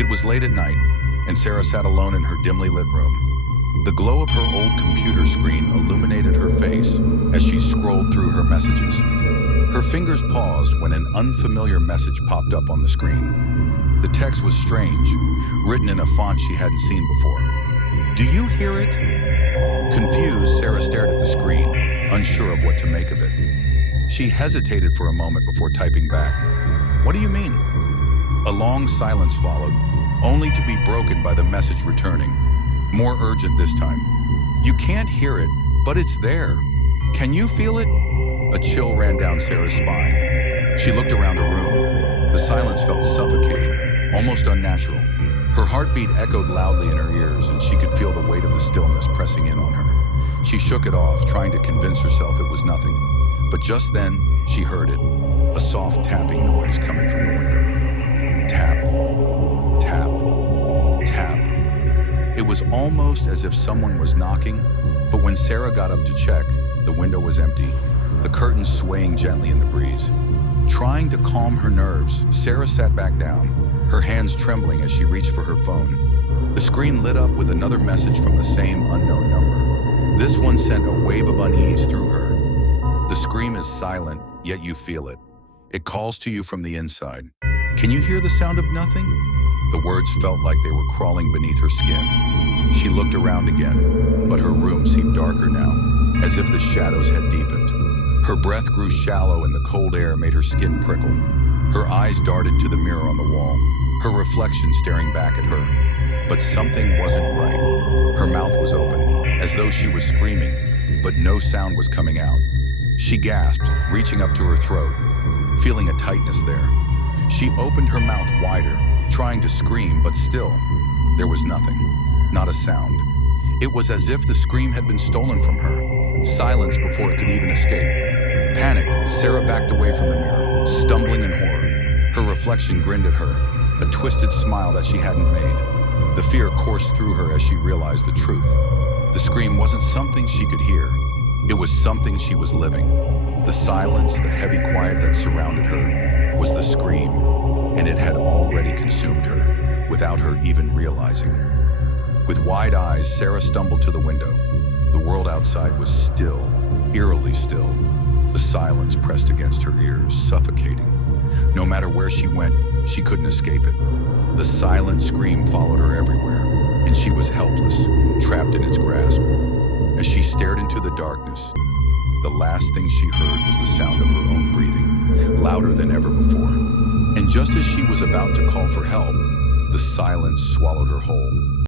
It was late at night, and Sarah sat alone in her dimly lit room. The glow of her old computer screen illuminated her face as she scrolled through her messages. Her fingers paused when an unfamiliar message popped up on the screen. The text was strange, written in a font she hadn't seen before. "Do you hear it?" Confused, Sarah stared at the screen, unsure of what to make of it. She hesitated for a moment before typing back. "What do you mean?" A long silence followed, only to be broken by the message returning, more urgent this time. "You can't hear it, but it's there. Can you feel it?" A chill ran down Sarah's spine. She looked around her room. The silence felt suffocating, almost unnatural. Her heartbeat echoed loudly in her ears, and she could feel the weight of the stillness pressing in on her. She shook it off, trying to convince herself it was nothing. But just then, she heard it, a soft tapping noise coming from the window. Tap, tap, tap. It was almost as if someone was knocking, but when Sarah got up to check, the window was empty, the curtains swaying gently in the breeze. Trying to calm her nerves, Sarah sat back down, her hands trembling as she reached for her phone. The screen lit up with another message from the same unknown number. This one sent a wave of unease through her. "The scream is silent, yet you feel it. It calls to you from the inside. Can you hear the sound of nothing?" The words felt like they were crawling beneath her skin. She looked around again, but her room seemed darker now, as if the shadows had deepened. Her breath grew shallow and the cold air made her skin prickle. Her eyes darted to the mirror on the wall, her reflection staring back at her. But something wasn't right. Her mouth was open, as though she was screaming, but no sound was coming out. She gasped, reaching up to her throat, feeling a tightness there. She opened her mouth wider, trying to scream, but still, there was nothing, not a sound. It was as if the scream had been stolen from her, silenced before it could even escape. Panicked, Sarah backed away from the mirror, stumbling in horror. Her reflection grinned at her, a twisted smile that she hadn't made. The fear coursed through her as she realized the truth. The scream wasn't something she could hear. It was something she was living. The silence, the heavy quiet that surrounded her, was the scream, and it had already consumed her, without her even realizing. With wide eyes, Sarah stumbled to the window. The world outside was still, eerily still. The silence pressed against her ears, suffocating. No matter where she went, she couldn't escape it. The silent scream followed her everywhere, and she was helpless, trapped in its grasp. As she stared into the darkness, the last thing she heard was the sound of her own breathing, louder than ever before. And just as she was about to call for help, the silence swallowed her whole.